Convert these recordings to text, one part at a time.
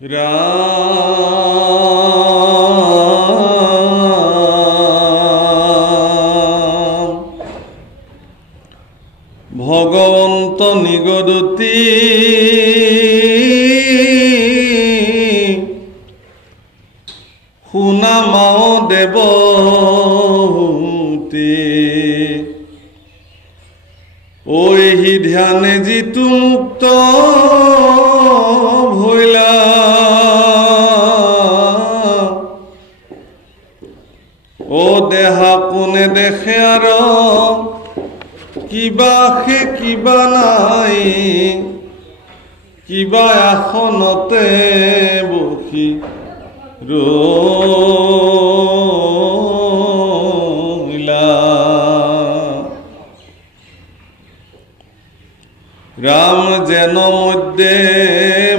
ৰাম ভগবন্ত নিগদতি শুনামাও দেৱহূতি ঐহি ধ্যানে যিটো মুক্ত ভৈলা ও দেহা কোনে দেখে আর কিবা সে কিবা নাই কিবা আসনতে বহি রইলা রাম যেন মধ্যে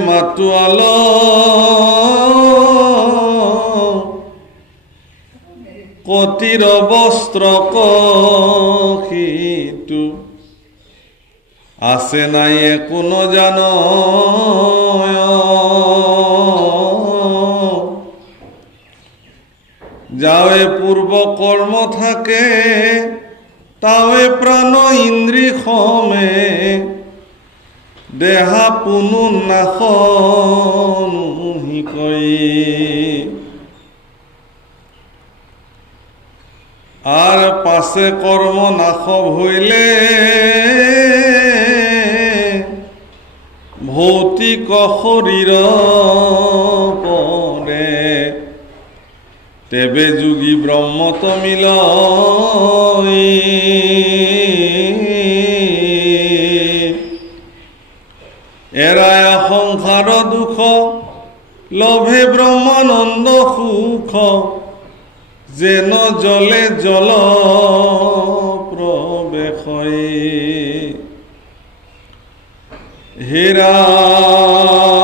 মাতুয়াল কতির বস্ত্র কহিতু আছে নাই কোনো জান যাওয়ে পূর্ব কর্ম থাকে তাওয়ে প্রাণ ইন্দ্রি খমে দেহা পুনু নাহি কই আর পাশে কর্ম নাশ হইলে ভৌতিক শরীর পরে তেবে যোগী ব্রহ্মত মিল এরায়া সংসার দুখ লভে ব্রহ্মানন্দ সুখ যেন জলে জল প্রবেশ হে রাম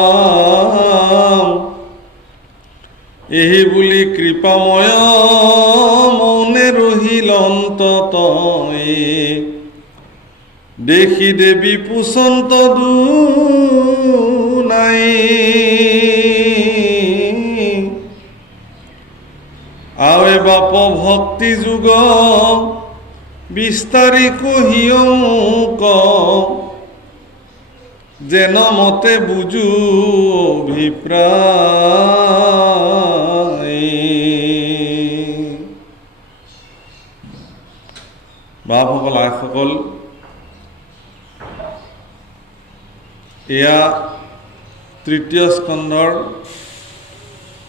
এই বুলি কৃপাময় মৌনে রহিল অন্তত দেখি দেবী পুষন্ত নাই আৱে বাপ ভক্তি যুগ বিস্তাৰি কহিও মুক যেন মতে বুজু অভিপ্ৰায় বাপসকল আইসকল এয়া তৃতীয় স্কন্ধৰ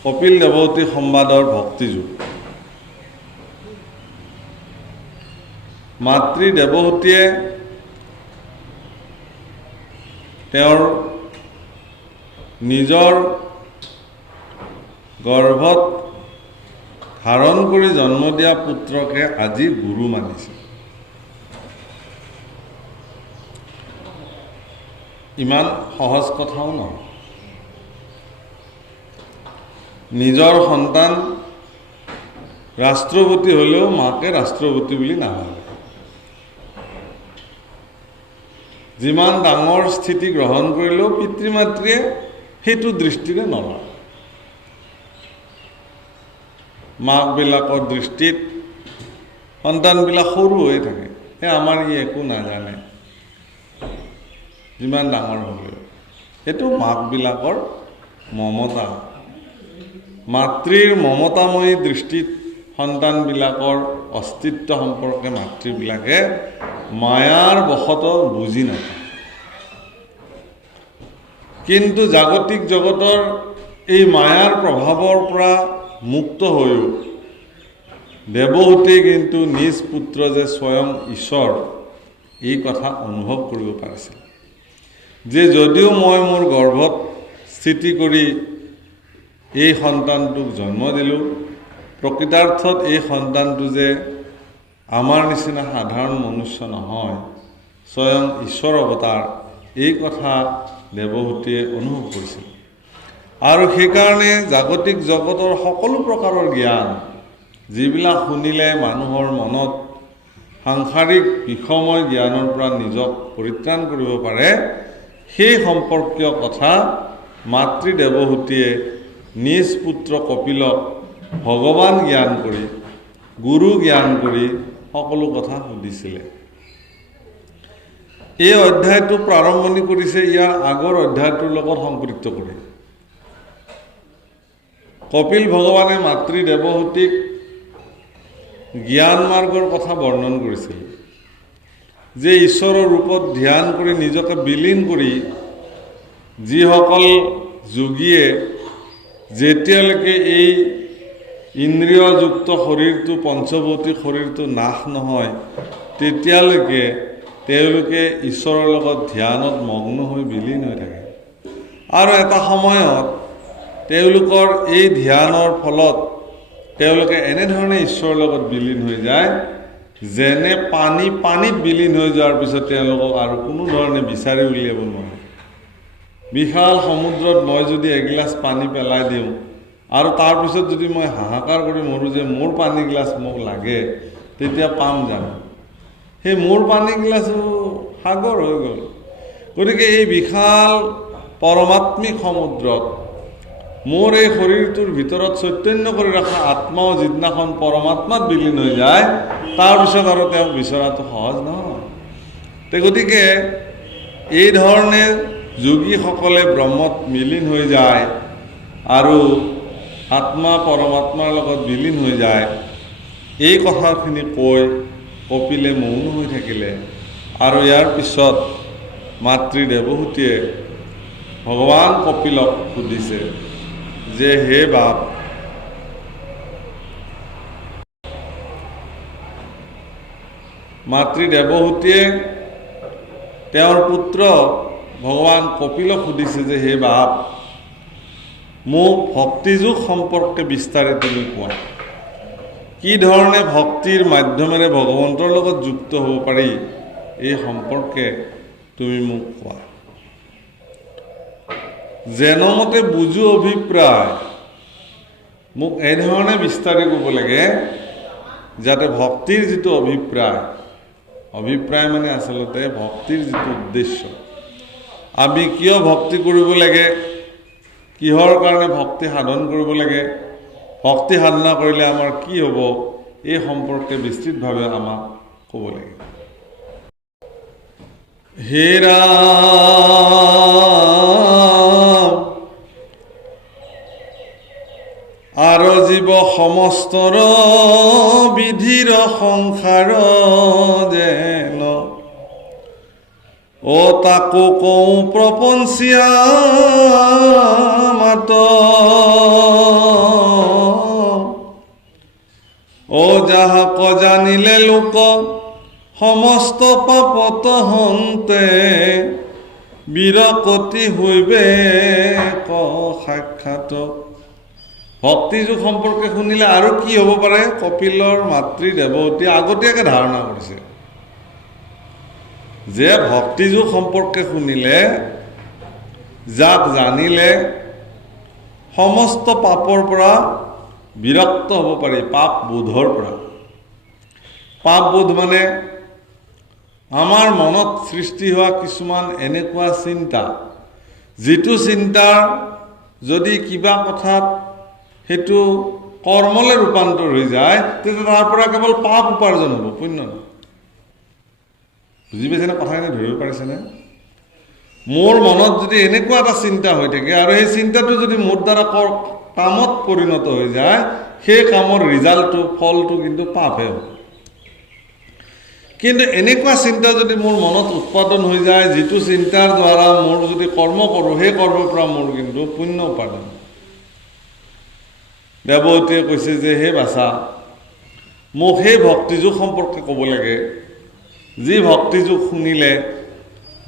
কপিল দেৱহূতি সংবাদৰ ভক্তিযুগ মাতৃ দেৱহূতিয়ে তেওঁৰ নিজৰ গৰ্ভত ধাৰণ কৰি জন্ম দিয়া পুত্ৰকে আজি গুৰু মানিছে ইমান সহজ কথাও নহয় নিজৰ সন্তান ৰাষ্ট্ৰপতি হলেও মাকে ৰাষ্ট্ৰপতি বুলি নাভাবে যিমান ডাঙৰ স্থিতি গ্ৰহণ কৰিলেও পিতৃ মাতৃয়ে সেইটো দৃষ্টিৰে নলয় মাকবিলাকৰ দৃষ্টিত সন্তানবিলাক সৰু হৈ থাকে আমাৰ ই একো নাজানে যিমান ডাঙৰ হ'লেও সেইটো মাকবিলাকৰ মমতা মাতৃৰ মমতাময়ী দৃষ্টিত সন্তানবিলাকৰ অস্তিত্ব সম্পৰ্কে মাতৃবিলাকে মায়াৰ বশত বুজি নাপায় কিন্তু জাগতিক জগতৰ এই মায়াৰ প্ৰভাৱৰ পৰা মুক্ত হৈও দেৱহূতিয়ে কিন্তু নিজ পুত্ৰ যে স্বয়ং ঈশ্বৰ এই কথা অনুভৱ কৰিব পাৰিছিল যে যদিও মই মোৰ গৰ্ভত স্থিতি কৰি এই সন্তানটোক জন্ম দিলোঁ প্ৰকৃতাৰ্থত এই সন্তানটো যে আমাৰ নিচিনা সাধাৰণ মনুষ্য নহয় স্বয়ং ঈশ্বৰ অৱতাৰ এই কথা দেৱহূতিয়ে অনুভৱ কৰিছিল আৰু সেইকাৰণে জাগতিক জগতৰ সকলো প্ৰকাৰৰ জ্ঞান যিবিলাক শুনিলে মানুহৰ মনত সাংসাৰিক বিষময় জ্ঞানৰ পৰা নিজক পৰিত্ৰাণ কৰিব পাৰে সেই সম্পৰ্কীয় কথা মাতৃ দেৱহূতিয়ে নিজ পুত্ৰ কপিলক ভগৱান জ্ঞান কৰি গুৰু জ্ঞান কৰি সকলো কথা সুধিছিলে। এই অধ্যায়টো প্ৰাৰম্ভণি কৰিছে ইয়াৰ আগৰ অধ্যায়টোৰ লগত সম্পৃক্ত কৰি। কপিল ভগৱানে মাতৃ দেৱহূতিক জ্ঞান মাৰ্গৰ কথা বৰ্ণন কৰিছিল, যে ঈশ্বৰৰ ৰূপত ধ্যান কৰি নিজকে বিলীন কৰি যিসকল যোগীয়ে যেতিয়ালৈকে এই ইন্দ্ৰিয়যুক্ত শৰীৰটো পঞ্চভৌতিক শৰীৰটো নাশ নহয় তেতিয়ালৈকে তেওঁলোকে ঈশ্বৰৰ লগত ধ্যানত মগ্ন হৈ বিলীন হৈ থাকে। আৰু এটা সময়ত তেওঁলোকৰ এই ধ্যানৰ ফলত তেওঁলোকে এনেধৰণে ঈশ্বৰৰ লগত বিলীন হৈ যায় যেনে পানীত বিলীন হৈ যোৱাৰ পিছত তেওঁলোকক আৰু কোনো ধৰণে বিচাৰি উলিয়াব নোৱাৰে। বিশাল সমুদ্ৰত মই যদি এগিলাচ পানী পেলাই দিওঁ আৰু তাৰপিছত যদি মই হাহাকাৰ কৰি মৰোঁ যে মোৰ পানী গিলাচ মোক লাগে, তেতিয়া পাম জানো? সেই মোৰ পানী গিলাচো সাগৰ হৈ গ'ল। গতিকে এই বিশাল পৰমাত্মিক সমুদ্ৰত মোৰ এই শৰীৰটোৰ ভিতৰত চৈতন্য কৰি ৰখা আত্মাও যিদিনাখন পৰমাত্মাত বিলীন হৈ যায় তাৰপিছত আৰু তেওঁক বিচৰাটো সহজ নহয়। গতিকে এই ধৰণে যোগীসকলে ব্ৰহ্মত বিলীন হৈ যায় আৰু আত্মা পৰমাত্মাৰ লগত বিলীন হৈ যায়। এই কথাখিনি কৈ কপিলে মৌন হৈ থাকিলে আৰু ইয়াৰ পিছত মাতৃ দেৱহূতিয়ে ভগৱান কপিলক সুধিছে যে হে বাপ, মাতৃ দেৱহূতিয়ে তেওঁৰ পুত্ৰ ভগৱান কপিলক সুধিছে যে হে বাপ, মোক ভক্তিযোগ সম্পৰ্কে বিস্তাৰে তুমি কোৱা। কি ধৰণে ভক্তিৰ মাধ্যমেৰে ভগৱন্তৰ লগত যুক্ত হ'ব পাৰি এই সম্পৰ্কে তুমি মোক কোৱা। যেনমতে বুজো অভিপ্ৰায় মোক এইধৰণে বিস্তাৰি ক'ব লাগে যাতে ভক্তিৰ যিটো অভিপ্ৰায় মানে আচলতে ভক্তিৰ যিটো উদ্দেশ্য, আমি কিয় ভক্তি কৰিব লাগে, কিহৰ কাৰণে ভক্তি সাধন কৰিব লাগে, ভক্তি সাধনা কৰিলে আমাৰ কি হ'ব, এই সম্পৰ্কে বিস্তৃতভাৱে আমাক ক'ব লাগে। হে ৰাম, আৰু জীৱ সমস্তৰ বিধিৰ সংসাৰ যেন ও তাকো কওঁ প্ৰপঞ্চিয়া মাত, ও যাহাক জানিলে লোক সমস্ত পাপত হন্তে বিৰকতি হৈবে ক সাক্ষাৎ। ভক্তিযোগ সম্পৰ্কে শুনিলে আৰু কি হ'ব পাৰে? কপিলৰ মাতৃ দেৱহূতিয়ে আগতীয়াকৈ ধাৰণা কৰিছে যে ভক্তিযোগ সম্পৰ্কে শুনিলে, যাক জানিলে সমস্ত পাপৰ পৰা বিৰক্ত হ'ব পাৰি, পাপ বোধৰ পৰা। পাপ বোধ মানে আমাৰ মনত সৃষ্টি হোৱা কিছুমান এনেকুৱা চিন্তা, যিটো চিন্তাৰ যদি কিবা কথাত সেইটো কৰ্মলৈ ৰূপান্তৰ হৈ যায় তেতিয়া তাৰ পৰা কেৱল পাপ উপাৰ্জন হ'ব, পুণ্য নহয়। বুজি পাইছেনে? কথাখিনি ধৰিব পাৰিছেনে? মোৰ মনত যদি এনেকুৱা এটা চিন্তা হৈ থাকে আৰু সেই চিন্তাটো যদি মোৰ দ্বাৰা কামত পৰিণত হৈ যায়, সেই কামৰ ৰিজাল্টটো, ফলটো কিন্তু পাপহে হ'ব। কিন্তু এনেকুৱা চিন্তা যদি মোৰ মনত উৎপাদন হৈ যায়, যিটো চিন্তাৰ দ্বাৰা মোৰ যদি কৰ্ম কৰোঁ, সেই কৰ্মৰ পৰা মোৰ কিন্তু পুণ্য উপাৰ্জন। দেৱহূতিয়ে কৈছে যে হে বাছা, মোক সেই ভক্তিযোগ সম্পৰ্কে ক'ব লাগে, যি ভক্তিযোগ শুনিলে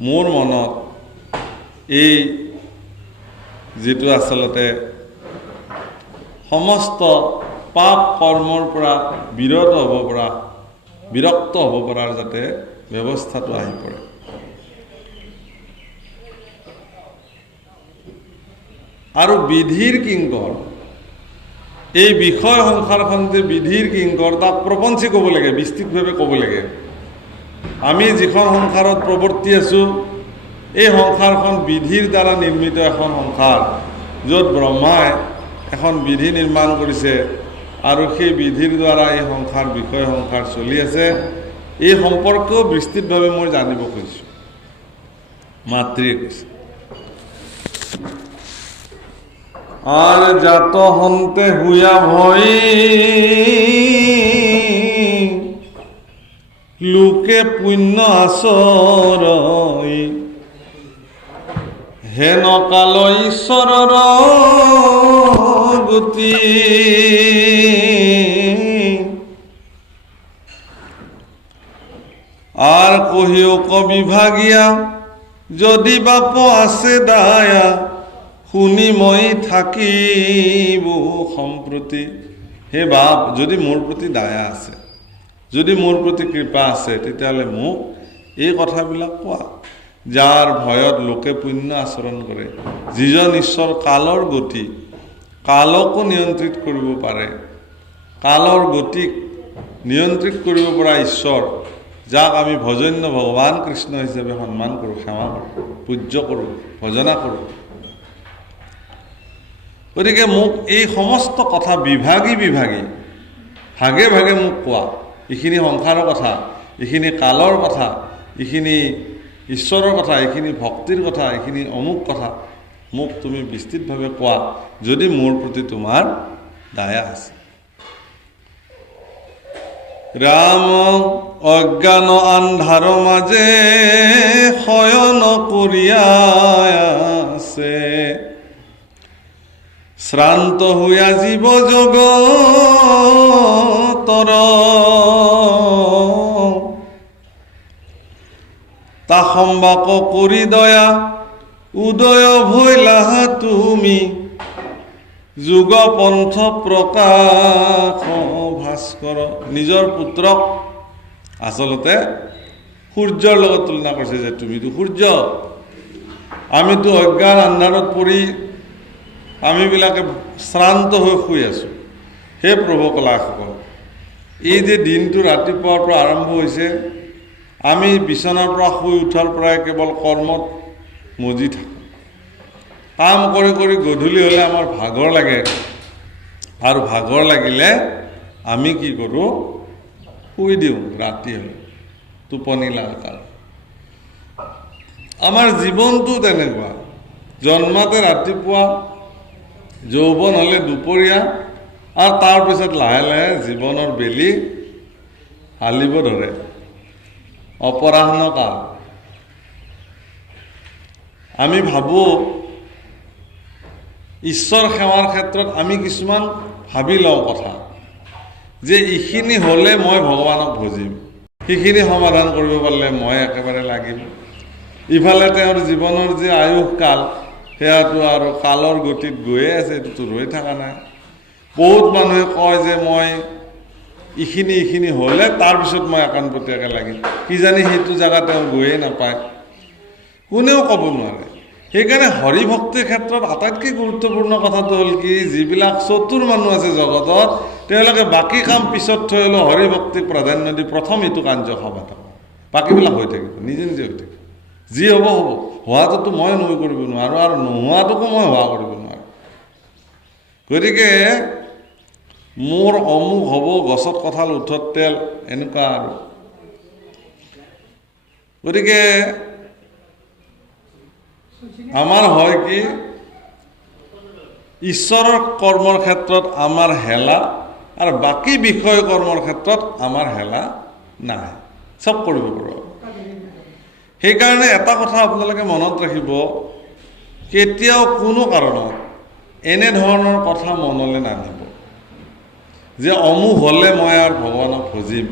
মোৰ মনত এই যিটো আচলতে সমস্ত পাপ কৰ্মৰ পৰা বিৰক্ত হ'ব পৰাৰ যাতে ব্যৱস্থাটো আহি পৰে। আৰু বিধিৰ কিংকৰ, এই বিষয় সংসাৰখন যে বিধিৰ কিংকৰ, তাক প্ৰপঞ্চি ক'ব লাগে, বিস্তৃতভাৱে ক'ব লাগে। আমি যিখন সংসাৰত প্ৰৱৰ্তি আছোঁ এই সংসাৰখন বিধিৰ দ্বাৰা নিৰ্মিত এখন সংসাৰ, য'ত ব্ৰহ্মাই এখন বিধি নিৰ্মাণ কৰিছে আৰু সেই বিধিৰ দ্বাৰা এই সংসাৰ বিষয় সংসাৰ চলি আছে। এই সম্পৰ্কেও বিস্তৃতভাৱে মই জানিব খুজিছোঁ। মাতৃয়ে কৈছে, আৰ জাত হন্তে হুয়া ভয় লোকে পুণ্য আচৰই হেন কাল ঈশ্বৰৰ গতি আৰ কহিও কবিভাগিয়া যদি বাপ আছে দায়া শুনি মই থাকিব সম্প্ৰতি। হে বাপ, যদি মোৰ প্ৰতি দায়া আছে, যদি মোৰ প্ৰতি কৃপা আছে, তেতিয়াহ'লে মোক এই কথাবিলাক কোৱা। যাৰ ভয়ত লোকে পুণ্য আচৰণ কৰে, যিজন ঈশ্বৰ কালৰ গতি, কালকো নিয়ন্ত্ৰিত কৰিব পাৰে, কালৰ গতিক নিয়ন্ত্ৰিত কৰিব পৰা ঈশ্বৰ, যাক আমি ভজন্য ভগৱান কৃষ্ণ হিচাপে সন্মান কৰোঁ, সেৱা কৰোঁ, পূজ্য কৰোঁ, ভজনা কৰোঁ। গতিকে মোক এই সমস্ত কথা বিভাগী বিভাগী ভাগে ভাগে মোক কোৱা। এইখিনি সংসাৰৰ কথা, এইখিনি কালৰ কথা, এইখিনি ঈশ্বৰৰ কথা, এইখিনি ভক্তিৰ কথা, এইখিনি অমুক কথা মোক তুমি বিস্তৃতভাৱে কোৱা, যদি মোৰ প্ৰতি তোমাৰ দায়া আছে। ৰাম অজ্ঞান আন্ধাৰ মাজে শয়ন কৰিয়া আছে, শ্ৰান্ত হোৱা জীৱ জগতৰ তা সম্বাক কৰি দয়া উদয় ভৈলাহা তুমি, যুগ পন্থ প্ৰকাশ ভাস্কৰ। নিজৰ পুত্ৰক আচলতে সূৰ্যৰ লগত তুলনা কৰিছে, যে তুমিতো সূৰ্য, আমিতো অজ্ঞান আন্ধাৰত পৰি আমিবিলাকে শ্ৰান্ত হৈ শুই আছোঁ। হে প্ৰভু কলাসকল, এই যে দিনটো ৰাতিপুৱাৰ পৰা আৰম্ভ হৈছে, আমি বিচনাৰ পৰা শুই উঠাৰ পৰাই কেৱল কৰ্মত মজি থাকোঁ। কাম কৰি কৰি গধূলি হ'লে আমাৰ ভাগৰ লাগে, আৰু ভাগৰ লাগিলে আমি কি কৰোঁ, শুই দিওঁ। ৰাতি হ'লে টোপনি লাল। আমাৰ জীৱনটো তেনেকুৱা, জন্মাতে ৰাতিপুৱা, যৌৱন হ'লে দুপৰীয়া, আৰু তাৰপিছত লাহে লাহে জীৱনৰ বেলি হালিব ধৰে, অপৰাহ্ন কাল। আমি ভাবোঁ ঈশ্বৰ সেৱাৰ ক্ষেত্ৰত আমি কিছুমান ভাবি লওঁ কথা, যে এইখিনি হ'লে মই ভগৱানক ভজিম, সেইখিনি সমাধান কৰিব পাৰিলে মই একেবাৰে লাগিম। ইফালে তেওঁৰ জীৱনৰ যে আয়ুসকাল, সেয়াটো আৰু কালৰ গতিত গৈয়ে আছে, এইটোতো ৰৈ থকা নাই। বহুত মানুহে কয় যে মই এইখিনি হ'লে তাৰপিছত মই একানপতীয়াকৈ লাগিম, কিজানি সেইটো জেগা তেওঁ গৈয়ে নাপায়, কোনেও ক'ব নোৱাৰে। সেইকাৰণে হৰি ভক্তিৰ ক্ষেত্ৰত আটাইতকৈ গুৰুত্বপূৰ্ণ কথাটো হ'ল কি, যিবিলাক চতুৰ মানুহ আছে জগতত, তেওঁলোকে বাকী কাম পিছত থৈ হ'লেও হৰি ভক্তিক প্ৰাধান্য দি প্ৰথম এইটো কাৰ্য সমাধা কৰে। বাকীবিলাক হৈ থাকিব, নিজে নিজে হৈ থাকিব। যি হ'ব হ'ব, হোৱাটোতো মই নৈ কৰিব নোৱাৰোঁ, আৰু নোহোৱাটোকো মই হোৱা কৰিব নোৱাৰোঁ। গতিকে মোৰ অমুক হ'ব, গছত কঁঠাল উঠত তেল, এনেকুৱা আৰু। গতিকে আমাৰ হয় কি, ঈশ্বৰৰ কৰ্মৰ ক্ষেত্ৰত আমাৰ হেলা, আৰু বাকী বিষয় কৰ্মৰ ক্ষেত্ৰত আমাৰ হেলা নাই, চব কৰিব পাৰোঁ। সেইকাৰণে এটা কথা আপোনালোকে মনত ৰাখিব, কেতিয়াও কোনো কাৰণত এনেধৰণৰ কথা মনলৈ নানিব যে অমুক হ'লে মই আৰু ভগৱানক ভজিম।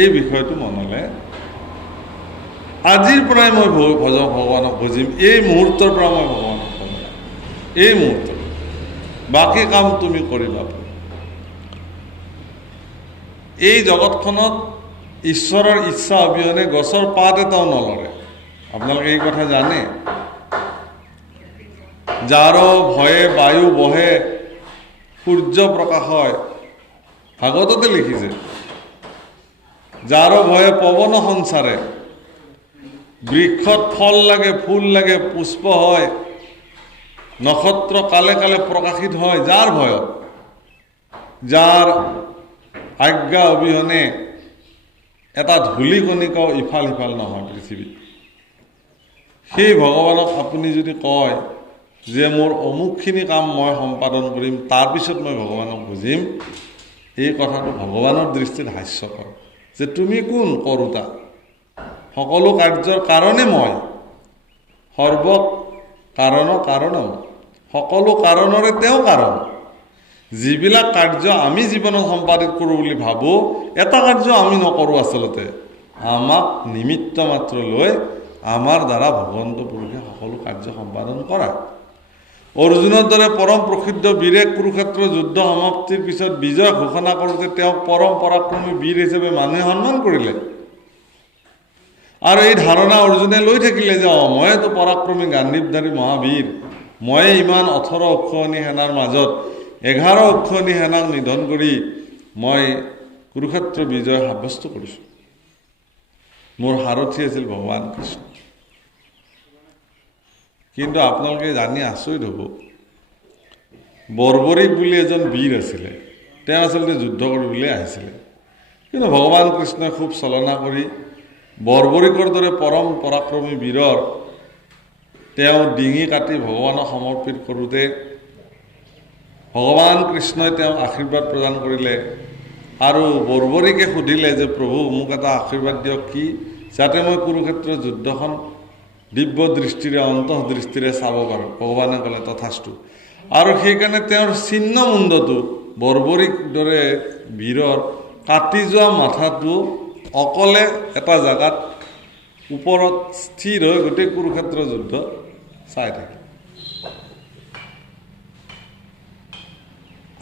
এই বিষয়টো মনলৈ, আজিৰ পৰাই মই ভগৱানক ভজিম, এই মুহূৰ্তৰ পৰা মই ভগৱানক ভজিম, এই মুহূৰ্তত বাকী কাম তুমি কৰিবা। এই জগতখনত ঈশ্বৰৰ ইচ্ছা অবিহনে গছৰ পাত এটাও নলৰে, আপোনালোকে এই কথা জানে। যাৰ ভয়ে বায়ু বহে, সূৰ্য প্ৰকাশ হয়, ভাগৱততে লিখিছে। যাৰ ভয়ে পৱন সঞ্চাৰে, বৃক্ষত ফল লাগে, ফুল লাগে, পুষ্প হয়, নক্ষত্ৰ কালে কালে প্ৰকাশিত হয়, যাৰ ভয়ত, যাৰ আজ্ঞা অবিহনে এটা ধূলিকণিকাও ইফাল সিফাল নহয় পৃথিৱীত। সেই ভগৱানক আপুনি যদি কয় যে মোৰ অমুকখিনি কাম মই সম্পাদন কৰিম, তাৰপিছত মই ভগৱানক বুজিম, এই কথাটো ভগৱানৰ দৃষ্টিত হাস্যকৰ। যে তুমি কোন কৰোতা? সকলো কাৰ্যৰ কাৰণে মই, সৰ্ব কাৰণ কাৰণম, সকলো কাৰণৰে তেওঁ কাৰণ। যিবিলাক কাৰ্য আমি জীৱনত সম্পাদিত কৰোঁ বুলি ভাবোঁ, এটা কাৰ্য আমি নকৰোঁ। আচলতে আমাক নিমিত্ত মাত্ৰ লৈ আমাৰ দ্বাৰা ভগৱন্ত পুৰুষে সকলো কাৰ্য সম্পাদন কৰা। অৰ্জুনৰ দৰে পৰম প্ৰসিদ্ধ বীৰে কুৰুক্ষেত্ৰ যুদ্ধ সমাপ্তিৰ পিছত বিজয় ঘোষণা কৰোঁতে তেওঁক পৰম পৰাক্ৰমী বীৰ হিচাপে মানুহে সন্মান কৰিলে। আৰু এই ধাৰণা অৰ্জুনে লৈ থাকিলে যে ময়েতো পৰাক্ৰমী গান্ধীৱধাৰী মহাবীৰ, ময়ে ইমান 18 অক্ষৌহিণী সেনাৰ মাজত 11 অক্ষৌহিণী সেনাক নিধন কৰি মই কুৰুক্ষেত্ৰ বিজয় সাব্যস্ত কৰিছোঁ। মোৰ সাৰথি আছিল ভগৱান কৃষ্ণ। কিন্তু আপোনালোকে জানি আচৰিত হ'ব, বৰ্বৰিক বুলি এজন বীৰ আছিলে, তেওঁ আচলতে যুদ্ধ কৰিবলৈ আহিছিলে। কিন্তু ভগৱান কৃষ্ণই খুব চলনা কৰি বৰ্বৰিকৰ দৰে পৰম পৰাক্ৰমী বীৰৰ তেওঁ ডিঙি কাটি ভগৱানক সমৰ্পিত কৰোঁতে ভগৱান কৃষ্ণই তেওঁক আশীৰ্বাদ প্ৰদান কৰিলে। আৰু বৰ্বৰিকে সুধিলে যে প্ৰভু মোক এটা আশীৰ্বাদ দিয়ক, কি যাতে মই কুৰুক্ষেত্ৰৰ যুদ্ধখন দিব্য দৃষ্টিৰে, অন্তঃদৃষ্টিৰে চাব পাৰোঁ। ভগৱানে ক'লে তথাস্তু। আৰু সেইকাৰণে তেওঁৰ চিহ্ন মুণ্ডটো, বৰ্বৰিক দৰে বীৰৰ কাটি যোৱা মাথাটো অকলে এটা জেগাত ওপৰত স্থিৰ হৈ গোটেই কুৰুক্ষেত্ৰ যুদ্ধ চাই থাকে।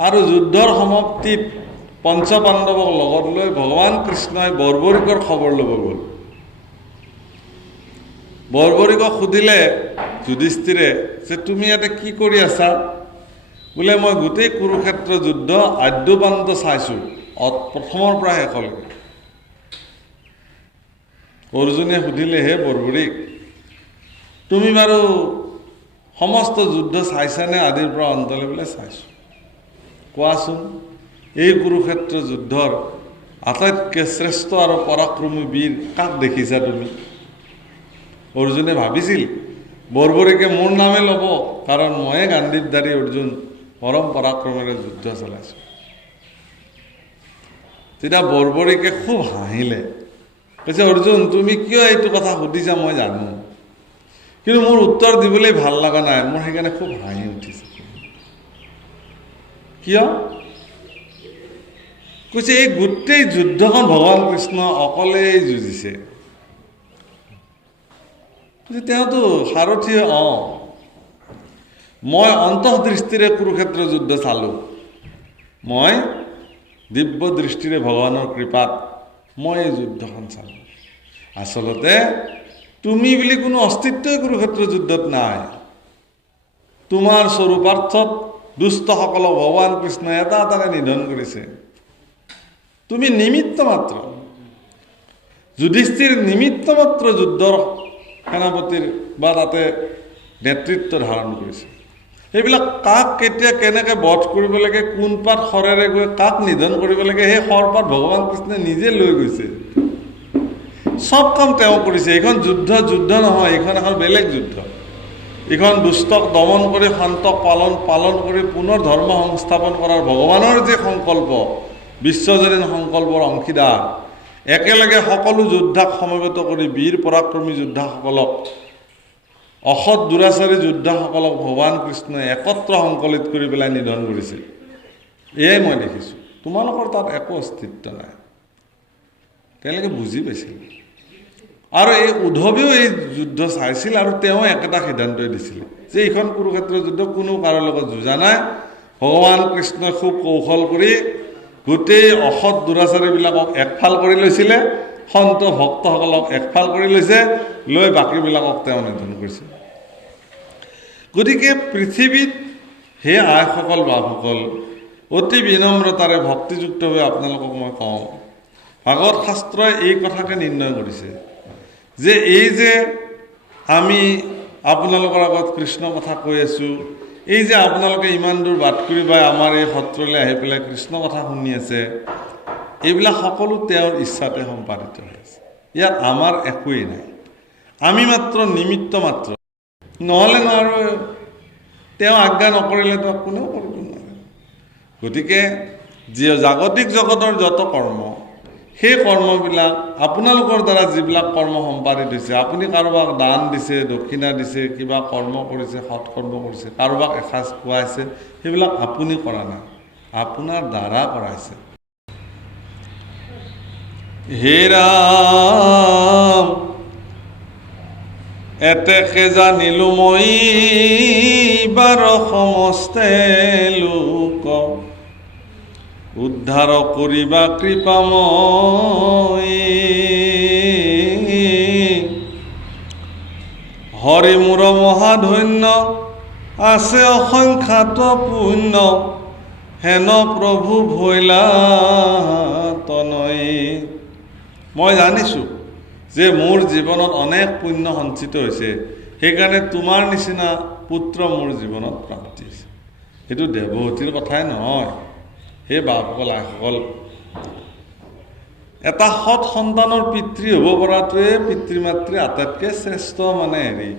আৰু যুদ্ধৰ সমাপ্তিত পঞ্চপাণ্ডৱক লগত লৈ ভগৱান কৃষ্ণই বৰ্বৰিকৰ খবৰ ল'ব গ'ল। বৰ্বৰিকক সুধিলে যুধিষ্ঠিৰে যে তুমি ইয়াতে কি কৰি আছা? বোলে মই গোটেই কুৰুক্ষেত্ৰ যুদ্ধ আদ্যপান্ত চাইছোঁ, প্ৰথমৰ পৰা শেষলৈকে। অৰ্জুনে সুধিলে, হে বৰ্বৰিক, তুমি বাৰু সমস্ত যুদ্ধ চাইছানে আদিৰ পৰা অন্তলৈ? বোলে চাইছোঁ। কোৱাচোন, এই কুৰুক্ষেত্ৰ যুদ্ধৰ আটাইতকৈ শ্ৰেষ্ঠ আৰু পৰাক্ৰমী বীৰ কাক দেখিছা তুমি? অৰ্জুনে ভাবিছিল বৰ্বৰিকে মোৰ নামে ল'ব, কাৰণ ময়ে গান্ধীৱধাৰী অৰ্জুন পৰম পৰাক্ৰমেৰে যুদ্ধ চলাইছোঁ। তেতিয়া বৰ্বৰিকে খুব হাঁহিলে, কৈছে অৰ্জুন তুমি কিয় এইটো কথা সুধিছা মই জানো, কিন্তু মোৰ উত্তৰ দিবলৈ ভাল লগা নাই, মোৰ সেইকাৰণে খুব হাঁহি উঠিছে। কিয়? কৈছে এই গোটেই যুদ্ধখন ভগৱান কৃষ্ণ অকলেই যুঁজিছে। তেওঁতো সাৰথি। মই অন্তঃদৃষ্টিৰে কুৰুক্ষেত্ৰ যুদ্ধ চালোঁ, মই দিব্য দৃষ্টিৰে ভগৱানৰ কৃপাত মই এই যুদ্ধখন চালোঁ। আচলতে তুমি বুলি কোনো অস্তিত্বই কুৰুক্ষেত্ৰ যুদ্ধত নাই। তোমাৰ স্বৰূপাৰ্থত দুষ্টসকলক ভগৱান কৃষ্ণই এটা এটাকে নিধন কৰিছে। তুমি নিমিত্ত মাত্ৰ। যুধিষ্ঠিৰ নিমিত্ত মাত্ৰ যুদ্ধৰ সেনাপতিৰ বা তাতে নেতৃত্ব ধাৰণ কৰিছে। সেইবিলাক কাক কেতিয়া কেনেকৈ বধ কৰিব লাগে, কোন পাত শৰেৰে গৈ কাক নিধন কৰিব লাগে, সেই শৰপাত ভগৱান কৃষ্ণই নিজে লৈ গৈছে। চব কাম তেওঁ কৰিছে। এইখন যুদ্ধ নহয়, এইখন এখন বেলেগ যুদ্ধ। এইখন দুষ্টক দমন কৰি শান্তক পালন কৰি পুনৰ ধৰ্ম সংস্থাপন কৰাৰ ভগৱানৰ যে সংকল্প, বিশ্বজনীন সংকল্পৰ অংশীদাৰ, একেলগে সকলো যোদ্ধাক সমবেত কৰি বীৰ পৰাক্ৰমী যোদ্ধাসকলক, অসৎ দুৰাচাৰী যোদ্ধাসকলক ভগৱান কৃষ্ণই একত্ৰ সংকলিত কৰি পেলাই নিধন কৰিছে। এয়াই মই দেখিছোঁ। তোমালোকৰ তাত একো অস্তিত্ব নাই। তেওঁলোকে বুজি পাইছিল। আৰু এই উদ্ধৱেও এই যুদ্ধ চাইছিল, আৰু তেওঁ একেটা সিদ্ধান্তই দিছিল যে এইখন কুৰুক্ষেত্ৰ যুদ্ধ কোনো কাৰো লগত যুঁজা নাই। ভগৱান কৃষ্ণই খুব কৌশল কৰি গোটেই অসৎ দুৰাচাৰীবিলাকক একফাল কৰি লৈছিলে, সন্ত ভক্তসকলক একফাল কৰি লৈছে, লৈ বাকীবিলাকক তেওঁ নিধন কৰিছে। গতিকে পৃথিৱীত হে আইসকল বাপসকল, অতি বিনম্ৰতাৰে ভক্তিযুক্তভাৱে আপোনালোকক মই কওঁ, ভাগৱত শাস্ত্ৰই এই কথাকে নিৰ্ণয় কৰিছে যে এই যে আমি আপোনালোকৰ আগত কৃষ্ণ কথা কৈ আছোঁ, এই যে আপোনালোকে ইমান দূৰ বাট কৰি বা আমাৰ এই সত্ৰলৈ আহি পেলাই কৃষ্ণ কথা শুনি আছে, এইবিলাক সকলো তেওঁৰ ইচ্ছাতে সম্পাদিত হৈ আছে। ইয়াত আমাৰ একোৱেই নাই, আমি মাত্ৰ নিমিত্ত মাত্ৰ। নহ'লে আৰু তেওঁ আজ্ঞা নকৰিলেতো কোনেও কৰিব নোৱাৰে। গতিকে যি জাগতিক জগতৰ যত কৰ্ম, সেই কৰ্মবিলাক আপোনালোকৰ দ্বাৰা যিবিলাক কৰ্ম সম্পাদিত হৈছে, আপুনি কাৰোবাক দান দিছে, দক্ষিণা দিছে, কিবা কৰ্ম কৰিছে, সৎকৰ্ম কৰিছে, কাৰোবাক এসাঁজ খুৱাইছে, সেইবিলাক আপুনি কৰা নাই, আপোনাৰ দ্বাৰা কৰাইছে। হে ৰাম, এতেকে জানিলো মই বাৰ সমস্তে লোক, উদ্ধাৰ কৰিবা কৃপাময়। হৰি মোৰ মহাধন্য, আছে অসংখ্যাত পুণ্য, হেন প্ৰভু ভৈলা তনয়। মই জানিছোঁ যে মোৰ জীৱনত অনেক পুণ্য সঞ্চিত হৈছে, সেইকাৰণে তোমাৰ নিচিনা পুত্ৰ মোৰ জীৱনত প্ৰাপ্তি হৈছে। সেইটো দেৱহতীৰ কথাই নহয়। হে বাপসকল, আইসকল, এটা সৎ সন্তানৰ পিতৃ হ'ব পৰাটোৱে পিতৃ মাতৃৰ আটাইতকৈ শ্ৰেষ্ঠ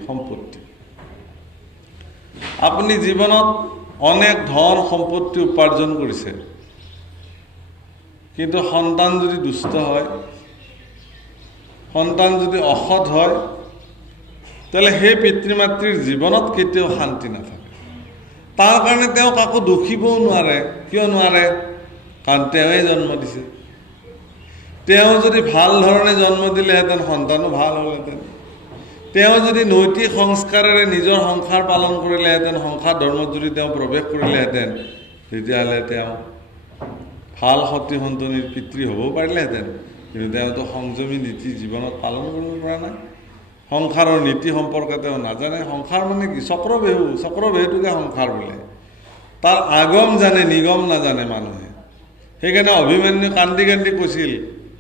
সম্পত্তি। আপুনি জীৱনত অনেক ধন সম্পত্তি উপাৰ্জন কৰিছে, কিন্তু সন্তান যদি দুষ্ট হয়, সন্তান যদি অসৎ হয়, তেতিয়াহ'লে সেই পিতৃ মাতৃৰ জীৱনত কেতিয়াও শান্তি নাথাকে। তাৰ কাৰণে তেওঁ কাকো দুখিবও নোৱাৰে। কিয় নোৱাৰে? কাৰণ তেওঁৱে জন্ম দিছে। তেওঁ যদি ভাল ধৰণে জন্ম দিলেহেঁতেন, সন্তানো ভাল হ'লহেঁতেন। তেওঁ যদি নৈতিক সংস্কাৰেৰে নিজৰ সংসাৰ পালন কৰিলেহেঁতেন, সংসাৰ ধৰ্মত যদি তেওঁ প্ৰৱেশ কৰিলেহেঁতেন, তেতিয়াহ'লে তেওঁ ভাল সতী সন্তনীৰ পিতৃ হ'বও পাৰিলেহেঁতেন। কিন্তু তেওঁতো সংযমী নীতি জীৱনত পালন কৰিব পৰা নাই। সংসাৰৰ নীতি সম্পৰ্কে তেওঁ নাজানে। সংসাৰ মানে কি? চক্ৰবেহু, চক্ৰবেহুটোকে সংসাৰ বোলে। তাৰ আগম জানে, নিগম নাজানে মানুহে। সেইকাৰণে অভিমন্যু কান্দি কান্দি কৈছিল,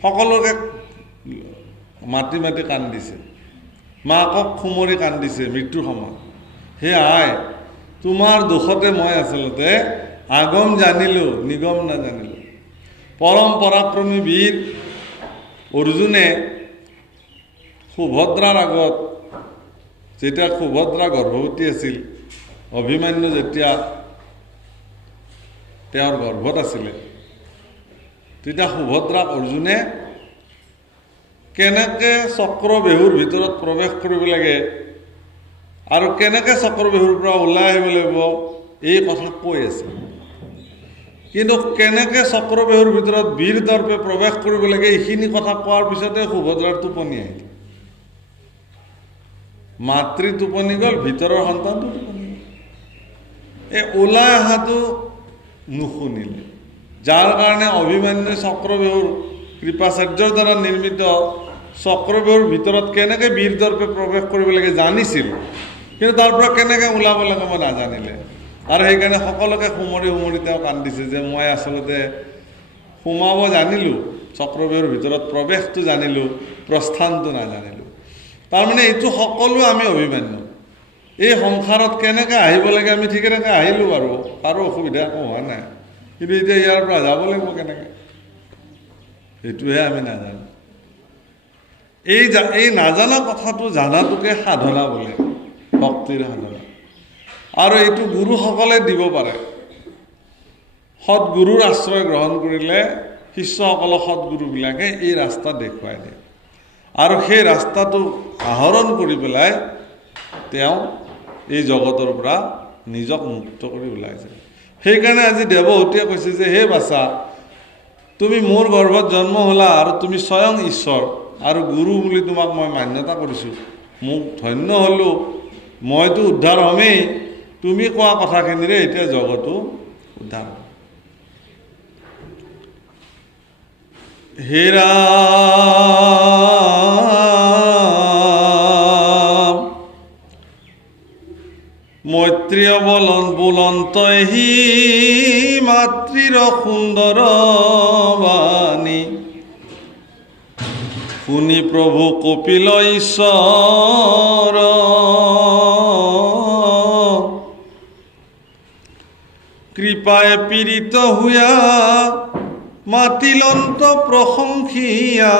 সকলোকে মাতি মাতি কান্দিছে, মাকক খুমৰি কান্দিছে মৃত্যুৰ সময়ত। হে আই, তোমাৰ দোষতে মই আচলতে আগম জানিলোঁ, নিগম নাজানিলোঁ। পৰম পৰাক্ৰমী বীৰ অৰ্জুনে সুভদ্ৰাৰ আগত, যেতিয়া সুভদ্ৰা গৰ্ভৱতী আছিল, অভিমন্যু যেতিয়া তেওঁৰ গৰ্ভত আছিলে, তেতিয়া সুভদ্ৰাক অৰ্জুনে কেনেকৈ চক্ৰবেহুৰ ভিতৰত প্ৰৱেশ কৰিব লাগে আৰু কেনেকৈ চক্ৰবেহুৰ পৰা ওলাই আহিব লাগিব, এই কথা কৈ আছে। কিন্তু কেনেকৈ চক্ৰবেহুৰ ভিতৰত বীৰ দৰ্পে প্ৰৱেশ কৰিব লাগে, এইখিনি কথা কোৱাৰ পিছতে সুভদ্ৰাৰ টোপনি আহিল। মাতৃ টোপনি গ'ল, ভিতৰৰ সন্তানটো টোপনি গ'ল। এই ওলাই অহাটো নুশুনিলে, যাৰ কাৰণে অভিমন্যু চক্ৰবেহুৰ কৃপাচাৰ্যৰ দ্বাৰা নিৰ্মিত চক্ৰবেহুৰ ভিতৰত কেনেকৈ বীৰ দৰ্পে প্ৰৱেশ কৰিব লাগে জানিছিল, কিন্তু তাৰ পৰা কেনেকৈ ওলাব লাগে মই নাজানিলে। আৰু সেইকাৰণে সকলোকে সুমৰি সুমৰি তেওঁ কান্দিছে যে মই আচলতে সোমাব জানিলোঁ, চক্ৰবেহুৰ ভিতৰত প্ৰৱেশটো জানিলোঁ, প্ৰস্থানটো নাজানিলোঁ। তাৰমানে এইটো সকলো আমি অভিমন্যু। এই সংসাৰত কেনেকৈ আহিব লাগে আমি ঠিক এনেকৈ আহিলোঁ বাৰু, কাৰো অসুবিধা একো হোৱা নাই। কিন্তু এতিয়া ইয়াৰ পৰা যাব লাগিব কেনেকৈ, সেইটোহে আমি নাজানো। এই নাজানা কথাটো জানাটোকে সাধনা বোলে, ভক্তিৰ সাধনা। আৰু এইটো গুৰুসকলে দিব পাৰে। সৎগুৰুৰ আশ্ৰয় গ্ৰহণ কৰিলে শিষ্যসকলক সৎগুৰুবিলাকে এই ৰাস্তা দেখুৱাই দিয়ে, আৰু সেই ৰাস্তাটো আহৰণ কৰি পেলাই তেওঁ এই জগতৰ পৰা নিজক মুক্ত কৰি ওলাই যায়। সেইকাৰণে আজি দেৱহতীয়ে কৈছে যে হে বাছা, তুমি মোৰ গৰ্ভত জন্ম হ'লা আৰু তুমি স্বয়ং ঈশ্বৰ আৰু গুৰু বুলি তোমাক মই মান্যতা কৰিছোঁ। মোক ধন্য হ'লোঁ, মইতো উদ্ধাৰ হ'মেই। তুমি কোৱা কথাখিনিৰে এতিয়া জগতো উদ্ধাৰ হ'ব। হে ৰাম, মৈত্ৰীয় বোলন্তই হি মাতৃৰ সুন্দৰ বাণী, শুনি প্ৰভু কপিল ঈশ্বৰ কৃপায় পীড়িত হুয়া মাতিলন্ত প্ৰশংসিয়া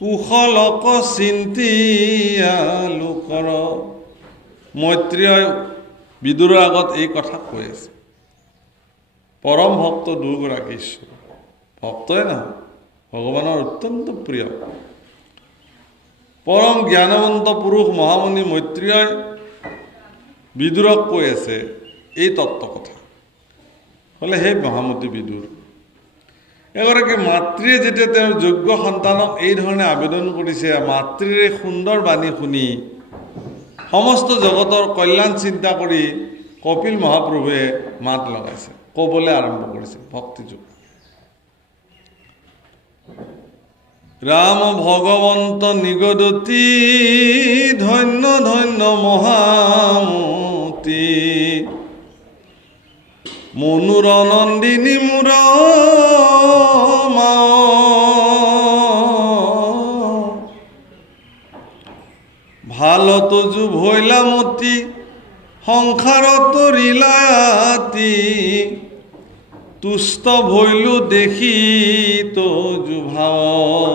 কুশলক চিন্তিয়া লোকৰ মৈত্ৰেয় বিদুৰৰ আগত এই কথা কৈ আছে পৰম ভক্ত দুগৰাকী ঈশ্বৰ ভক্তই নহয় ভগৱানৰ অত্যন্ত প্ৰিয় পৰম জ্ঞানৱন্ত পুৰুষ মহামুনি মৈত্ৰেয় বিদুৰক কৈ আছে এই তত্ত্ব কথা হলে হে মহামতি বিদুৰ এগৰাকী মাতৃয়ে যেতিয়া তেওঁৰ যোগ্য সন্তানক এই ধৰণে আবেদন কৰিছে মাতৃৰ সুন্দৰ বাণী শুনি সমস্ত জগতৰ কল্যাণ চিন্তা কৰি কপিল মহাপ্ৰভুৱে মাত লগাইছে ক'বলৈ আৰম্ভ কৰিছে ভক্তিযোগ ৰাম ভগৱন্ত নিগদতি ধন্য ধন্য মহামতি মনুৰ নন্দিনী মূৰ ভালত যুভ হৈলামতি সংসাৰত ৰিলাতি তুষ্ট ভৈলো দেখি তো জুভাও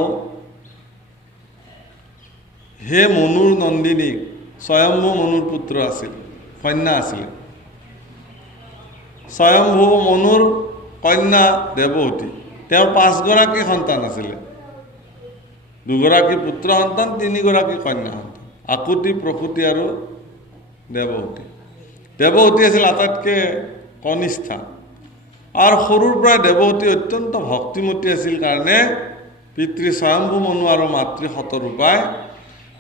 হে মনুৰ নন্দিনী স্বয়ম্ভু মনুৰ পুত্ৰ আছিল কন্যা আছিল স্বয়ম্ভু মনুৰ কন্যা দেৱহতী তেওঁৰ 5 গৰাকী সন্তান আছিল 2 গৰাকী পুত্ৰ সন্তান 3 গৰাকী কন্যা সন্তান আকুতি প্ৰসূতি আৰু দেৱহতী আছিল আটাইতকৈ কনিষ্ঠা আৰু সৰুৰ পৰা দেৱহতী অত্যন্ত ভক্তিমতী আছিল কাৰণে পিতৃ স্বয়ম্ভু মনু আৰু মাতৃ শতৰূপাই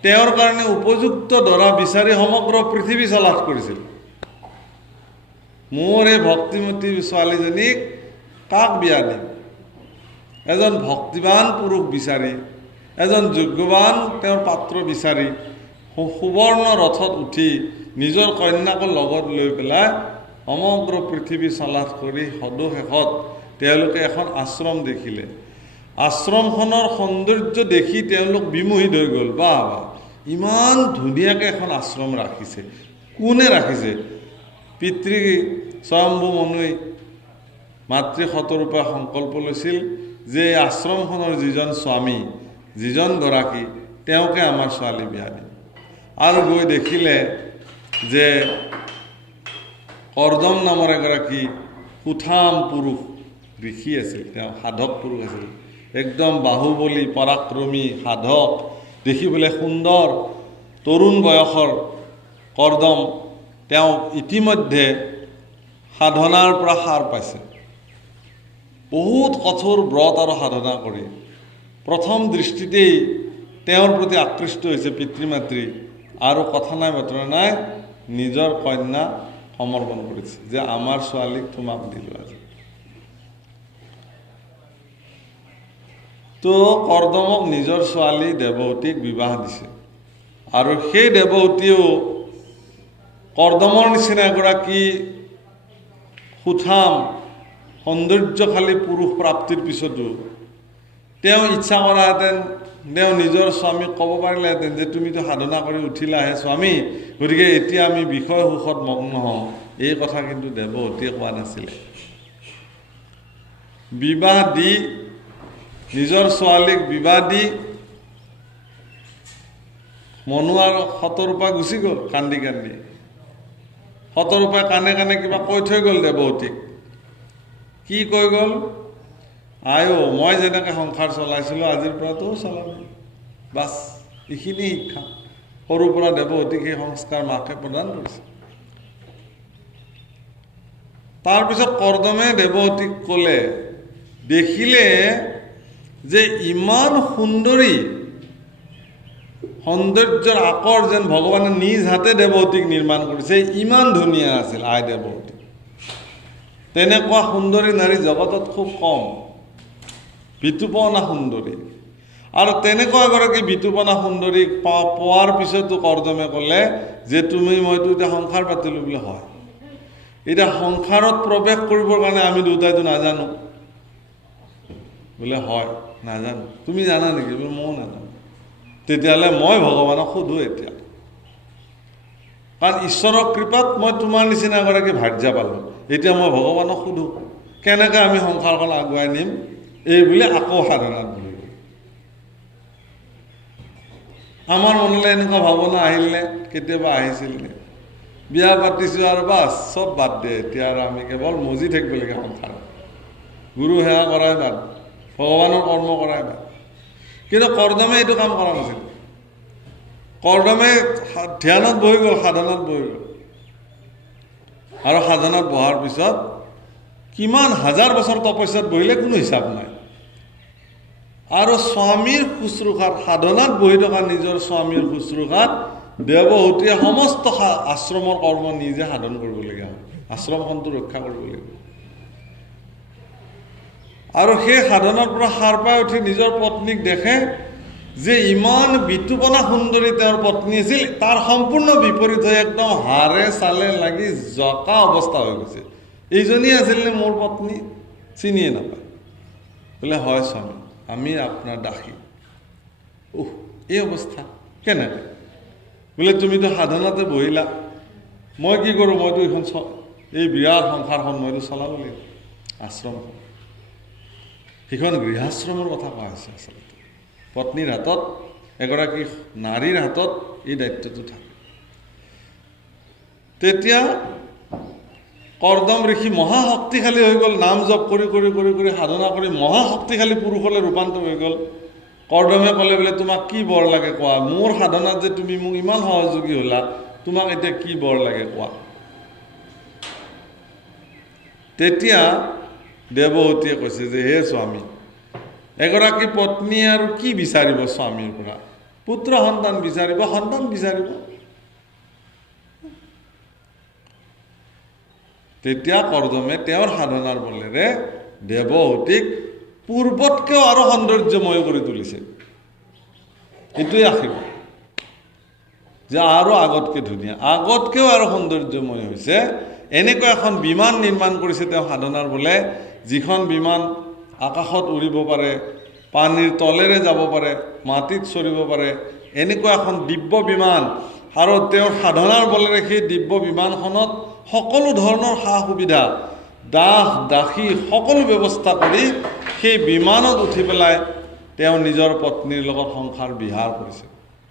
তেওঁৰ কাৰণে উপযুক্ত দৰা বিচাৰি সমগ্ৰ পৃথিৱী চলাথ কৰিছিল মোৰ এই ভক্তিমতী ছোৱালীজনীক কাক বিয়া দিম এজন ভক্তিবান পুৰুষ বিচাৰি এজন যোগ্যৱান তেওঁৰ পাত্ৰ বিচাৰি সুবৰ্ণ ৰথত উঠি নিজৰ কন্যাক লগত লৈ পেলাই সমগ্ৰ পৃথিৱী চলাথ কৰি সদশেষত তেওঁলোকে এখন আশ্ৰম দেখিলে আশ্ৰমখনৰ সৌন্দৰ্য দেখি তেওঁলোক বিমোহিত হৈ গ'ল বাহ ইমান ধুনীয়াকৈ এখন আশ্ৰম ৰাখিছে কোনে ৰাখিছে পিতৃ স্বয়ম্ভু মনুই মাতৃ শতৰূপা সংকল্প লৈছিল যে আশ্ৰমখনৰ যিজন স্বামী যিজন গৰাকী তেওঁকে আমাৰ ছোৱালী বিয়া দিম আৰু গৈ দেখিলে যে কৰ্দম নামৰ এগৰাকী সুঠাম পুৰুষ ঋষি আছিল তেওঁ সাধক পুৰুষ আছিল একদম বাহুবলী পৰাক্ৰমী সাধক দেখিবলৈ সুন্দৰ তৰুণ বয়সৰ কৰ্দম তেওঁ ইতিমধ্যে সাধনাৰ পৰা সাৰ পাইছে বহুত কঠোৰ ব্ৰত আৰু সাধনা কৰি প্ৰথম দৃষ্টিতেই তেওঁৰ প্ৰতি আকৃষ্ট হৈছে পিতৃ মাতৃ আৰু কথা নাই বতৰা নাই নিজৰ কন্যা সমৰ্পণ কৰিছে যে আমাৰ ছোৱালীক তোমাক দিলোঁ আজি তো কৰ্দমক নিজৰ ছোৱালী দেৱহতীক বিবাহ দিছে আৰু সেই দেৱহতীয়েও কৰ্দমৰ নিচিনা এগৰাকী সুঠাম সৌন্দৰ্যশালী পুৰুষ প্ৰাপ্তিৰ পিছতো তেওঁ ইচ্ছা কৰাহেঁতেন তেওঁ নিজৰ স্বামীক ক'ব পাৰিলেহেঁতেন যে তুমিতো সাধনা কৰি উঠিলাহে স্বামী গতিকে এতিয়া আমি বিষয় সুখত মগ্ন হওঁ এই কথা কিন্তু দেৱহতীয়ে কোৱা নাছিলে বিবাহ দি নিজৰ ছোৱালীক বিবাহ দি মনু আৰু শতৰূপা গুচি গ'ল কান্দি কান্দি শতৰূপাই কাণে কাণে কিবা কৈ থৈ গ'ল দেৱহতীক কি কৈ গ'ল আয়ো মই যেনেকৈ সংসাৰ চলাইছিলোঁ আজিৰ পৰাতো চলাবি বাছ এইখিনি শিক্ষা সৰুৰ পৰা দেৱহতীক সেই সংস্কাৰ মাকে প্ৰদান কৰিছে তাৰপিছত কৰ্দমে দেৱহতীক ক'লে দেখিলে যে ইমান সুন্দৰী সৌন্দৰ্যৰ আকৰ যেন ভগৱানে নিজ হাতে দেৱহতীক নিৰ্মাণ কৰিছে ইমান ধুনীয়া আছিল আই দেৱহতী তেনেকুৱা সুন্দৰী নাৰী জগতত খুব কম বিতুপনা সুন্দৰী আৰু তেনেকুৱা এগৰাকী বিতুপনা সুন্দৰীক পোৱাৰ পিছতো কৰ্দমে ক'লে যে তুমি মইতো এতিয়া সংসাৰ পাতিলোঁ বোলে হয় এতিয়া সংসাৰত প্ৰৱেশ কৰিবৰ কাৰণে আমি দুটাইতো নাজানো বোলে হয় নাজানো। তুমি জানা নেকি? বোলে ময়ো নাজানো। তেতিয়াহ'লে মই ভগৱানক সোধোঁ এতিয়া, কাৰণ ঈশ্বৰৰ কৃপাত মই তোমাৰ নিচিনা এগৰাকী ভাৰ্যা পালোঁ। এতিয়া মই ভগৱানক সোধোঁ কেনেকৈ আমি সংসাৰখন আগুৱাই নিম, এই বুলি আকৌ সাধনাত বহিব। আমাৰ মনলৈ এনেকুৱা ভাৱনা আহিলে, কেতিয়াবা আহিছিলনে? বিয়া পাতিছোঁ আৰু বাছ চব বাদ দিয়ে, এতিয়া আৰু আমি কেৱল মজি থাকিব লাগে সংসাৰত, গুৰু সেৱা কৰাই বাদ, ভগৱানৰ কৰ্ম কৰাই বাদ। কিন্তু কৰ্দমে এইটো কাম কৰা নাছিল। কৰ্দমে ধ্যানত বহি গ'ল, সাধনাত বহি গ'ল, আৰু সাধনাত বহাৰ পিছত কিমান হাজাৰ বছৰ তপস্যাত বহিলে কোনো হিচাপ নাই। আৰু স্বামীৰ শুশ্ৰূষাত, সাধনাত বহি থকা নিজৰ স্বামীৰ শুশ্ৰূষাত দেৱহূতিয়ে সমস্ত আশ্ৰমৰ কৰ্ম নিজে সাধন কৰিবলগীয়া হয়, আশ্ৰমখনটো ৰক্ষা কৰিব লাগিব। আৰু সেই সাধনাৰ পৰা সাৰ পাই উঠি নিজৰ পত্নীক দেখে যে ইমান বিতুপনা সুন্দৰী তেওঁৰ পত্নী আছিল, তাৰ সম্পূৰ্ণ বিপৰীত হৈ একদম হাড়ে চালে লাগি জকা অৱস্থা হৈ গৈছে। এইজনী আছিল নে মোৰ পত্নী? চিনিয়ে নাপায়। বোলে হয় স্বামী, আমি আপোনাৰ দাসী। এই অৱস্থা কেনেকৈ? বোলে তুমিতো সাধনাতে বহিলা, মই কি কৰোঁ? মইতো এইখন এই বিৰাট সংসাৰখন মইতো চলাব লাগিব, আশ্ৰমখন। সেইখন গৃহাশ্ৰমৰ কথা কোৱা হৈছে আচলতে। পত্নীৰ হাতত, এগৰাকী নাৰীৰ হাতত এই দায়িত্বটো থাকে। তেতিয়া কৰ্দম ঋষি মহাশক্তিশালী হৈ গ'ল, নাম জপ কৰি কৰি কৰি কৰি সাধনা কৰি মহাশক্তিশালী পুৰুষলৈ ৰূপান্তৰ হৈ গ'ল। কৰ্দমে ক'লে বোলে তোমাক কি বৰ লাগে কোৱা, মোৰ সাধনাত যে তুমি মোক ইমান সহযোগী হ'লা, তোমাক এতিয়া কি বৰ লাগে কোৱা। তেতিয়া দেৱহূতিয়ে কৈছে যে হে স্বামী, এগৰাকী পত্নীয়ে আৰু কি বিচাৰিব স্বামীৰ পৰা? পুত্ৰ সন্তান বিচাৰিব, সন্তান বিচাৰিব। তেতিয়া কৰ্দমে তেওঁৰ সাধনাৰ বলেৰে দেৱহূতিক পূৰ্বতকৈও আৰু সৌন্দৰ্যময় কৰি তুলিছে। এইটোৱে আশীৰ্বাদ যে আৰু আগতকৈ ধুনীয়া, আগতকৈও আৰু সৌন্দৰ্যময় হৈছে। এনেকুৱা এখন বিমান নিৰ্মাণ কৰিছে তেওঁ সাধনাৰ বলে, যিখন বিমান আকাশত উৰিব পাৰে, পানীৰ তলেৰে যাব পাৰে, মাটিত চৰিব পাৰে, এনেকুৱা এখন দিব্য বিমান। আৰু তেওঁৰ সাধনাৰ বলেৰে সেই দিব্য বিমানখনত সকলো ধৰণৰ সা সুবিধা, দাস দাসী সকলো ব্যৱস্থা কৰি সেই বিমানত উঠি পেলাই তেওঁ নিজৰ পত্নীৰ লগত সংসাৰ বিহাৰ কৰিছে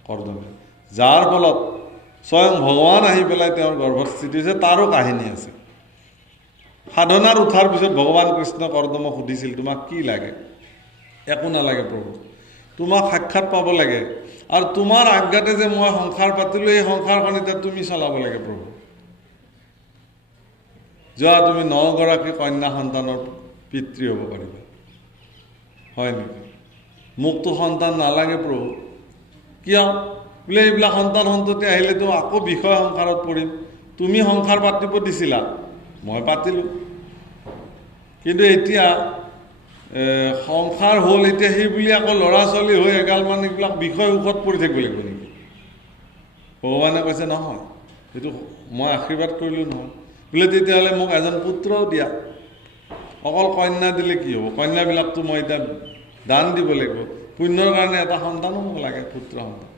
কৰ্দমে, যাৰ ফলত স্বয়ং ভগৱান আহি পেলাই তেওঁৰ গৰ্ভত স্থিতি হৈছে। তাৰো কাহিনী আছে। সাধনাৰ উঠাৰ পিছত ভগৱান কৃষ্ণ কৰ্দমক সুধিছিল, তোমাক কি লাগে? একো নালাগে প্ৰভু, তোমাক সাক্ষাৎ পাব লাগে, আৰু তোমাৰ আজ্ঞাতে যে মই সংসাৰ পাতিলোঁ, এই সংসাৰখন এতিয়া তুমি চলাব লাগে প্ৰভু। যোৱা, তুমি 9 গৰাকী কন্যা সন্তানৰ পিতৃ হ'ব পাৰিবা। হয় নেকি? মোকতো সন্তান নালাগে প্ৰভু। কিয়? বোলে এইবিলাক সন্তান সন্ততি আহিলেতো আকৌ বিষয় সংসাৰত পৰিম। তুমি সংসাৰ পাতিব দিছিলা, মই পাতিলোঁ, কিন্তু এতিয়া সংসাৰ হ'ল, এতিয়া সেই বুলি আকৌ ল'ৰা ছোৱালী হৈ এগালমান এইবিলাক বিষয় সুখত পৰি থাকিব লাগিব নেকি? ভগৱানে কৈছে নহয়, সেইটো মই আশীৰ্বাদ কৰিলোঁ নহয়। বোলে তেতিয়াহ'লে মোক এজন পুত্ৰও দিয়া। অকল কন্যা দিলে কি হ'ব? কন্যাবিলাকতো মই এতিয়া দান দিব লাগিব। পুণ্যৰ কাৰণে এটা সন্তানো মোক লাগে, পুত্ৰ সন্তান।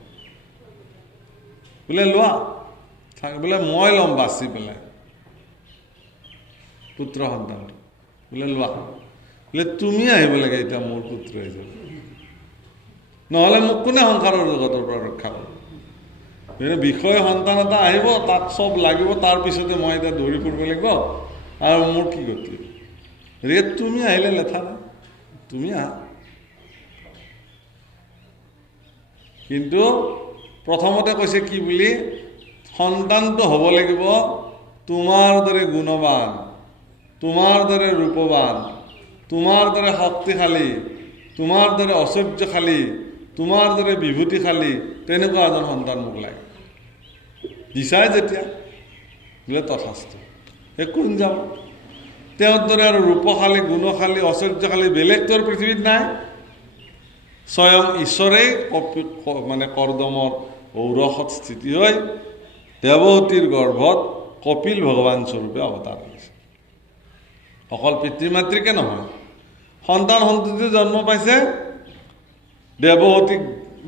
বোলে লোৱা, বোলে মই ল'ম বাচি পেলাই পুত্ৰ সন্তানটো। বোলে লোৱা, বোলে তুমি আহিব লাগে এতিয়া মোৰ পুত্ৰ এজন, নহ'লে মোক কোনে সংসাৰৰ জগতৰ পৰা ৰক্ষা কৰিব? বিষয় সন্তান এটা আহিব, তাক চব লাগিব, তাৰপিছতে মই এতিয়া দৌৰি ফুৰিব লাগিব, আৰু মোৰ কি গতি? গতিকে তুমি আহিলে লেঠা নাই, তুমি আহা। কিন্তু প্ৰথমতে কৈছে কি বুলি? সন্তানটো হ'ব লাগিব তোমাৰ দৰে গুণৱান, তোমাৰ দৰে ৰূপৱান, তোমাৰ দৰে শক্তিশালী, তোমাৰ দৰে ঐশ্বৰ্যশালী, তোমাৰ দৰে বিভূতিশালী, তেনেকুৱা এজন সন্তান মোক লাগে। দিছাই যেতিয়া, বোলে তথাস্তু, কোন যাব? তেওঁৰ দৰে আৰু ৰূপশালী, গুণশালী, ঐশ্বৰ্যশালী বেলেগ তোৰ পৃথিৱীত নাই। স্বয়ং ঈশ্বৰেই মানে কৰ্দমৰ ঔৰসত স্থিতি হৈ দেৱহূতিৰ গৰ্ভত কপিল ভগৱান স্বৰূপে অৱতাৰ কৰিছে। অকল পিতৃ মাতৃকে নহয়, সন্তান সন্ততি জন্ম পাইছে, দেৱহতীক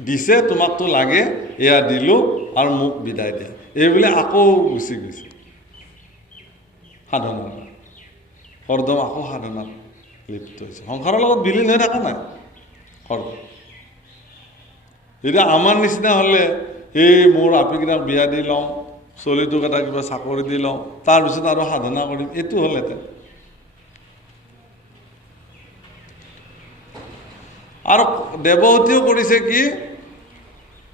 দিছে, তোমাকতো লাগে, এয়া দিলোঁ আৰু মোক বিদায় দিয়া, এইবুলি আকৌ গুচি গৈছে সাধনা। কৰ্দম আকৌ সাধনাত লিপ্ত হৈছে, সংসাৰৰ লগত বিলীন হৈ থকা নাই কৰ্দম। এতিয়া আমাৰ নিচিনা হ'লে এই মোৰ আপিকেইটাক বিয়া দি লওঁ, চলিটোক এটা কিবা চাকৰি দি লওঁ, তাৰপিছত আৰু সাধনা কৰিম, এইটো হ'লহেঁতেন। আৰু দেৱহতীও কৰিছে কি,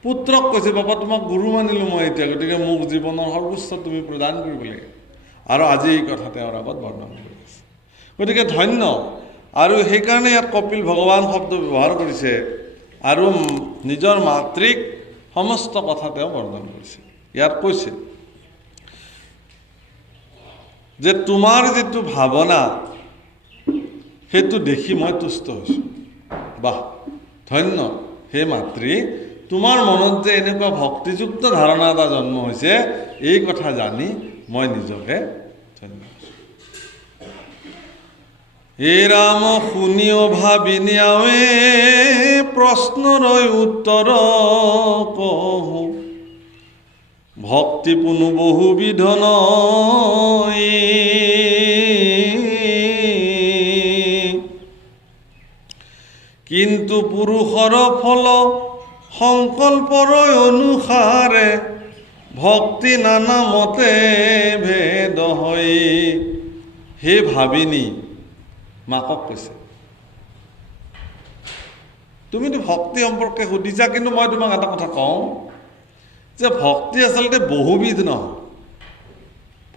পুত্ৰক কৈছে, বাবা তোমাক গুৰু মানিলোঁ মই এতিয়া, গতিকে মোক জীৱনৰ সৰ্বোচ্চ তুমি প্ৰদান কৰিব লাগে। আৰু আজি এই কথা তেওঁৰ আগত বৰ্ণনা কৰি আছে। গতিকে ধন্য। আৰু সেইকাৰণে ইয়াত কপিল ভগৱান শব্দ ব্যৱহাৰ কৰিছে, আৰু নিজৰ মাতৃক সমস্ত কথা তেওঁ বৰ্ণনা কৰিছে। ইয়াত কৈছে যে তোমাৰ যিটো ভাৱনা সেইটো দেখি মই তুষ্ট হৈছোঁ। বাহ, ধন্য হে মাতৃ, তোমাৰ মনত যে এনেকুৱা ভক্তিযুক্ত ধাৰণা এটা জন্ম হৈছে, এই কথা জানি মই নিজকে ধন্য হৈছোঁ। হে ৰাম শুনিও ভাবিনিয়াৱে প্ৰশ্নৰৈ উত্তৰ কহো, ভক্তি পুনু বহুবিধ নয়, কিন্তু পুৰুষৰ ফল সংকল্পৰৈ অনুসাৰে ভক্তি নানা মতে ভেদ হয়। হে ভাবিনী, মাকক কৈছে, তুমিতো ভক্তি সম্পৰ্কে সুধিছা, কিন্তু মই তোমাক এটা কথা কওঁ যে ভক্তি আচলতে বহুবিধ নহয়।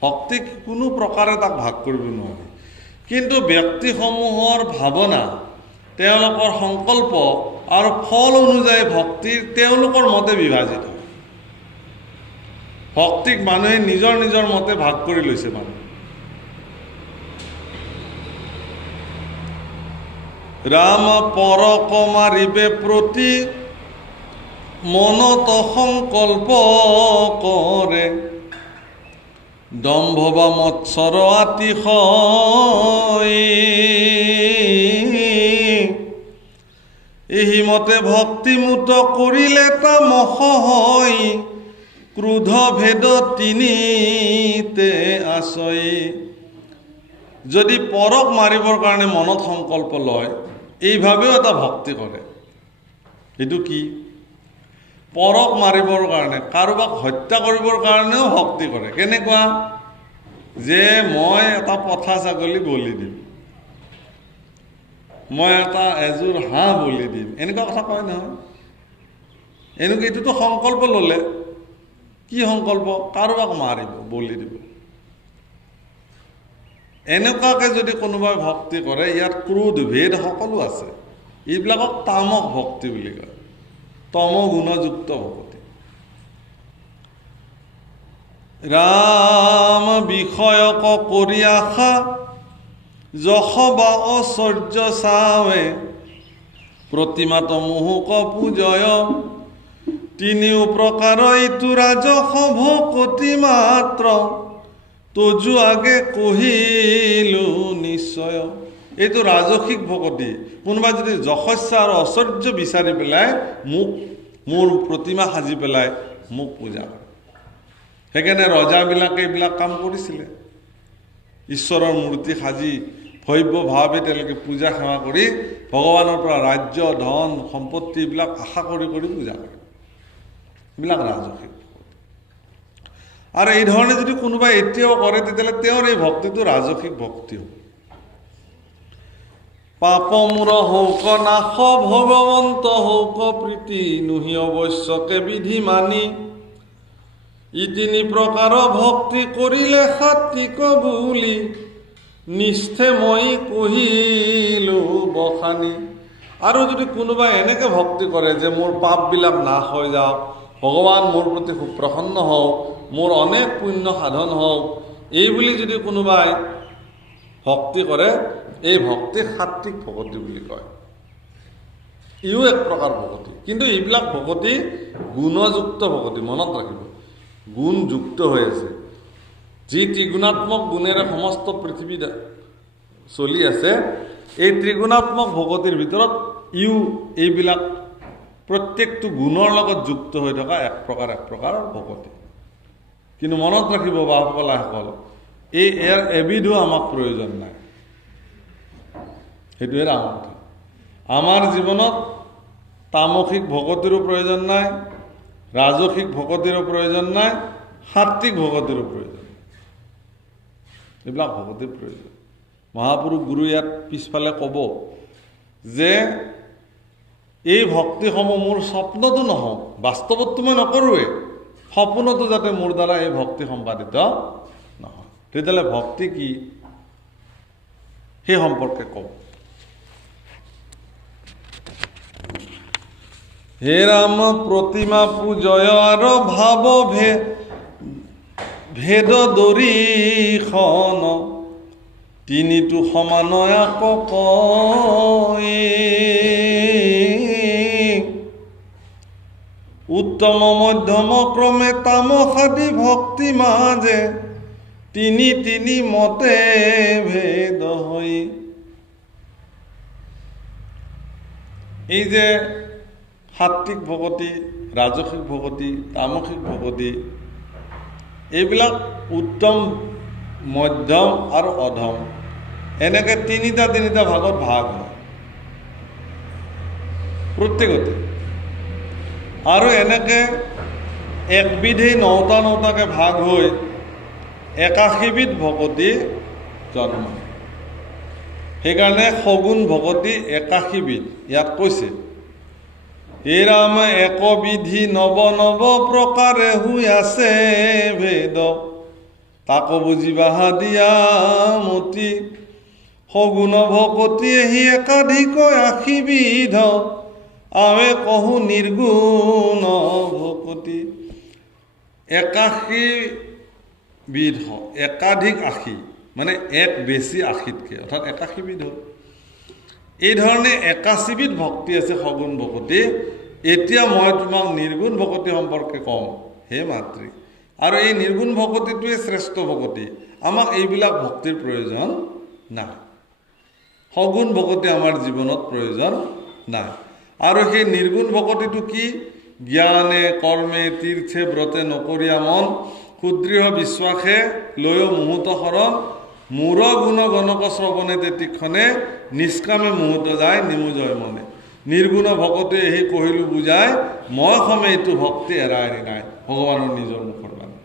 ভক্তিক কোনো প্ৰকাৰে তাক ভাগ কৰিব নোৱাৰে, কিন্তু ব্যক্তিসমূহৰ ভাৱনা, তেওঁলোকৰ সংকল্প আৰু ফল অনুযায়ী ভক্তিৰ তেওঁলোকৰ মতে বিভাজিত হয়। ভক্তিক মানুহে নিজৰ নিজৰ মতে ভাগ কৰি লৈছে। মানুহ ৰাম পৰক মাৰিবে প্ৰতি মনত সংকল্প কৰে, দম্ভ বা মৎসৰ আতিশয়, এই মতে ভক্তিমুত কৰিলে তামস হয়, ক্ৰোধ ভেদ তিনিতে আছয়। যদি পৰক মাৰিবৰ কাৰণে মনত সংকল্প লয়, এইভাৱেও এটা ভক্তি কৰে। এইটো কি? পৰক মাৰিবৰ কাৰণে, কাৰোবাক হত্যা কৰিবৰ কাৰণেও ভক্তি কৰে। কেনেকুৱা? যে মই এটা পঠা ছাগলী বলি দিম, মই এটা এযোৰ হাঁহ বলি দিম, এনেকুৱা কথা কয় নহয়। এনেকুৱা, এইটোতো সংকল্প ল'লে। কি সংকল্প? কাৰোবাক মাৰিব, বলি দিব। এনেকুৱাকৈ যদি কোনোবাই ভক্তি কৰে, ইয়াত ক্ৰোধ ভেদ সকলো আছে। এইবিলাকক তামস ভক্তি বুলি কয়, তম গুণযুক্ত ভক্তি। ৰাম বিষয়ক কৰি আশা, যশ বা ঐশ্বৰ্য চাৱে, প্ৰতিমাত মোহক পূজয়, তিনিও প্ৰকাৰ ইটো ৰাজস ভকতি মাত্ৰ, তজু আগে কহিলো নিশ্চয়। এইটো ৰাজসিক ভকতি। কোনোবাই যদি যশস্যা আৰু ঐশ্বৰ্য বিচাৰি পেলাই মোৰ প্ৰতিমা সাজি পেলাই মোক পূজা কৰে। সেইকাৰণে ৰজাবিলাকে এইবিলাক কাম কৰিছিলে। ঈশ্বৰৰ মূৰ্তি সাজি ভব্য ভাৱে তেওঁলোকে পূজা সেৱা কৰি ভগৱানৰ পৰা ৰাজ্য ধন সম্পত্তি এইবিলাক আশা কৰি কৰি পূজা কৰে। এইবিলাক ৰাজসিক। আৰু এই ধৰণে যদি কোনোবাই এতিয়াও কৰে, তেতিয়াহ'লে তেওঁৰ এই ভক্তিটো ৰাজসিক ভক্তি হ'ব। পাপ মূৰ হৌক নাশ ভগৱন্ত হৌক প্ৰীতি, নুহি অৱশ্যকে বিধি মানি, ই তিনি প্ৰকাৰ ভক্তি কৰিলে সাত্বিক বুলি, নিষ্ঠে মই কহিলো বখানি। আৰু যদি কোনোবাই এনেকৈ ভক্তি কৰে যে মোৰ পাপবিলাক নাশ হৈ যাওক, ভগৱান মোৰ প্ৰতি খুব প্ৰসন্ন হওক, মোৰ অনেক পুণ্য সাধন হওক, এই বুলি যদি কোনোবাই ভক্তি কৰে, এই ভক্তি সাত্বিক ভকতি বুলি কয়। ইও এক প্ৰকাৰ ভকতি, কিন্তু এইবিলাক ভকতি গুণযুক্ত ভকতি। মনত ৰাখিব, গুণযুক্ত হৈ আছে। যি ত্ৰিগুণাত্মক গুণেৰে সমস্ত পৃথিৱী চলি আছে, এই ত্ৰিগুণাত্মক ভকতিৰ ভিতৰত ইও এইবিলাক প্ৰত্যেকটো গুণৰ লগত যুক্ত হৈ থকা এক প্ৰকাৰৰ ভকতি। কিন্তু মনত ৰাখিব বাসকল আইসকল, ইয়াৰ এবিধো আমাক প্ৰয়োজন নাই। সেইটোৱে ডাঙৰ কথা। আমাৰ জীৱনত তামসিক ভকতিৰো প্ৰয়োজন নাই, ৰাজসিক ভকতিৰো প্ৰয়োজন নাই, সাত্বিক ভকতিৰো প্ৰয়োজন নাই। এইবিলাক ভকতিৰ প্ৰয়োজন। মহাপুৰুষ গুৰু ইয়াত পিছফালে ক'ব যে এই ভক্তিসমূহ মোৰ স্বপ্নতো নহওক, বাস্তৱততো মই নকৰোঁৱে, সপোনতো যাতে মোৰ দ্বাৰা এই ভক্তি সম্পাদিত নহয়। তেতিয়াহ'লে ভক্তি কি সেই সম্পৰ্কে ক'ব। হে ৰাম প্ৰতিমা পূজয় আৰু ভাৱ ভেদ দৰিখন তিনিটো সমানয়াক কয় উত্তম মধ্যম ক্ৰমে তামসাদি ভক্তি মাজে তিনি তিনি মতে ভেদ হৈ। এই যে সাত্বিক ভকতি, ৰাজসিক ভকতি, তামসিক ভকতি, এইবিলাক উত্তম, মধ্যম আৰু অধম, এনেকৈ তিনিটা ভাগত ভাগ হয় প্ৰত্যেকতে। আৰু এনেকৈ একবিধেই নটাকৈ ভাগ হৈ 81বিধ ভকতি জন্ম। সেইকাৰণে সগুণ ভকতি 81বিধ ইয়াত কৈছে। হে ৰাম একবিধি নৱ নৱ প্ৰকাৰে হৈ আছে ভেদ, তাকো বুজিবা দিয়া মতি সগুণ ভকতি এহি একাধিক 80বিধ আৱে কহু নিৰ্গুণ ভকতি। 81বিধ একাধিক 80 মানে এক বেছি 80তকৈ, অৰ্থাৎ 81বিধ হ'ল। এই ধৰণে 81বিধ ভক্তি আছে সগুণ ভকতি। এতিয়া মই তোমাক নিৰ্গুণ ভকতি সম্পৰ্কে কম হে মাতৃ। আৰু এই নিৰ্গুণ ভকতিটোৱে শ্ৰেষ্ঠ ভকতি। আমাক এইবিলাক ভক্তিৰ প্ৰয়োজন নাই, সগুণ ভকতি আমাৰ জীৱনত প্ৰয়োজন নাই। আৰু সেই নিৰ্গুণ ভকতিটো কি? জ্ঞানে কৰ্মে তীৰ্থে ব্ৰতে নকৰীয়া মন, সুদৃঢ় বিশ্বাসে লৈও মুহূৰ্ত শৰণ, মূৰ গুণ গণক শ্ৰৱণে তেতিক্ষণে নিষ্কামে মুহূৰ্ত যায় নিমোজয় মনে। নিৰ্গুণ ভকতে সেই কহিলোঁ বুজাই, মই সমে এইটো ভক্তি এৰাই নাই। ভগৱানৰ নিজৰ মুখৰ বাণী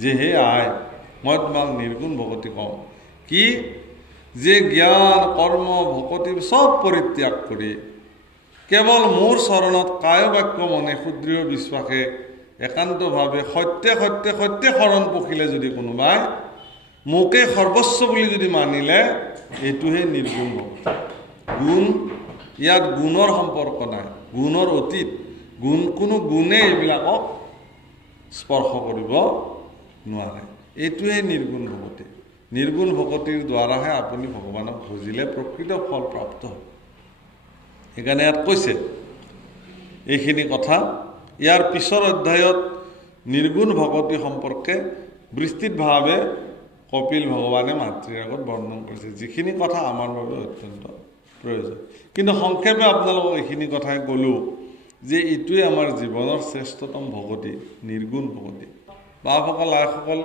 যে হে আই, মই তোমাক নিৰ্গুণ ভকতি কওঁ কি? যে জ্ঞান কৰ্ম ভকতি চব পৰিত্যাগ কৰি কেৱল মোৰ চৰণত কায় বাক্য মনে সুদৃঢ় বিশ্বাসে একান্তভাৱে সত্যে সত্যে সত্যে শৰণ পখিলে যদি কোনোবাই মোকে সৰ্বস্ব বুলি যদি মানিলে, এইটোহে নিৰ্গুণ ভক্তি। গুণ, ইয়াত গুণৰ সম্পৰ্ক নাই, গুণৰ অতীত। কোনো গুণে এইবিলাকক স্পৰ্শ কৰিব নোৱাৰে। এইটোৱে নিৰ্গুণ ভকতি। নিৰ্গুণ ভকতিৰ দ্বাৰাহে আপুনি ভগৱানক ভজিলে প্ৰকৃত ফল প্ৰাপ্ত হয়। সেইকাৰণে ইয়াত কৈছে এইখিনি কথা। ইয়াৰ পিছৰ অধ্যায়ত নিৰ্গুণ ভকতি সম্পৰ্কে বিস্তৃতভাৱে কপিল ভগৱানে মাতৃৰ আগত বৰ্ণন কৰিছে, যিখিনি কথা আমাৰ বাবে অত্যন্ত প্ৰয়োজন। কিন্তু সংক্ষেপে আপোনালোকক এইখিনি কথাই ক'লোঁ যে এইটোৱে আমাৰ জীৱনৰ শ্ৰেষ্ঠতম ভকতি, নিৰ্গুণ ভকতি। বাপসকল আইসকল,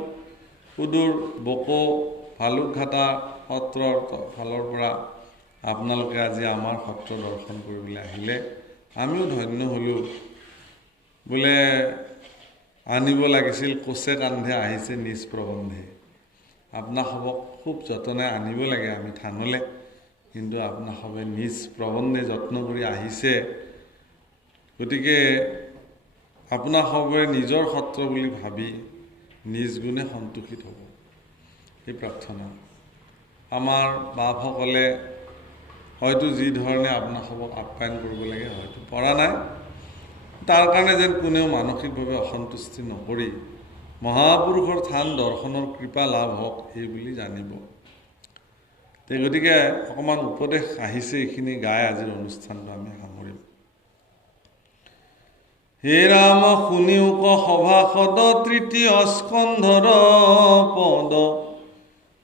সুদূৰ বকো ভালুকঘাটা সত্ৰৰ ফালৰ পৰা আপোনালোকে আজি আমাৰ সত্ৰ দৰ্শন কৰিবলৈ আহিলে, আমিও ধন্য হ'লোঁ। বোলে আনিব লাগিছিল কোচে কান্ধে আহিছে নিজ প্ৰবন্ধে। আপোনাসবক খুব যতনে আনিব লাগে আমি থানলৈ, কিন্তু আপোনাসবে নিজ প্ৰবন্ধে যত্ন কৰি আহিছে। গতিকে আপোনাসবৰে নিজৰ সত্ৰ বুলি ভাবি নিজ গুণে সন্তোষিত হ'ব, এই প্ৰাৰ্থনা। আমাৰ বাপসকলে হয়তো যি ধৰণে আপোনাসবক আপ্যায়ন কৰিব লাগে হয়তো পৰা নাই। তাৰ কাৰণে যেন কোনেও মানসিকভাৱে অসন্তুষ্টি নকৰি মহাপুৰুষৰ থান দৰ্শনৰ কৃপা লাভ হওক এই বুলি জানিব। গতিকে অকণমান উপদেশ আহিছে, এইখিনি গাই আজিৰ অনুষ্ঠানটো আমি সামৰিম। হে ৰাম শুনিওক সভাসদ তৃতীয় স্কন্ধৰ পদ,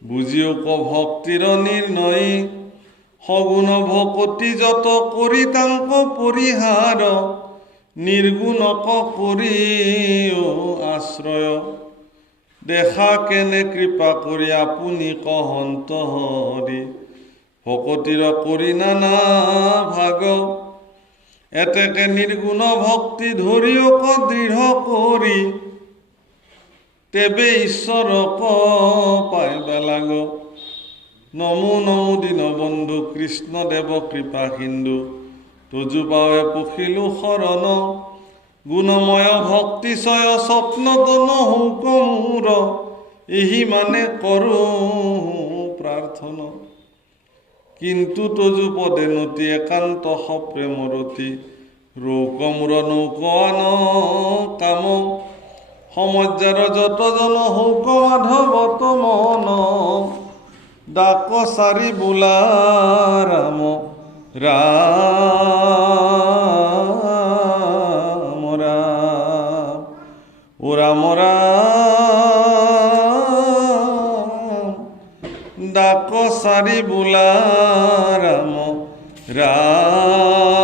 বুজিওক ভক্তিৰ নিৰ্ণয় সগুণ ভকতি যত কৰি তাংক পৰিহাৰ নিৰ্গুণক কৰিও আশ্ৰয় দেখা কেনে কৃপা কৰি আপুনি কহন্ত হৰি ভকতিৰ কৰি নানা ভাগ এতেকে নিৰ্গুণ ভক্তি ধৰিওক দৃঢ় কৰি তেবে ঈশ্বৰক পাইবা লাগ নমো নমো দীনবন্ধু কৃষ্ণদেৱ কৃপা সিন্ধু তুজু পাৱে পখিলো শৰণ গুণময় ভক্তিশয় স্বপ্নতন হৌক মূৰ এহি মানে কৰো প্ৰাৰ্থনা কিন্তু তজু পদে নতি একান্ত সপ্ৰেমৰতি ৰৌক মূৰ নৌক আন কাম সমজ্জাৰ যত জন হৌক মাধৱত মন ডাক চাৰি বোলা ৰাম ৰাম ৰাম ও ৰাম ৰাম ডাক চাৰি বোলা ৰাম ৰাম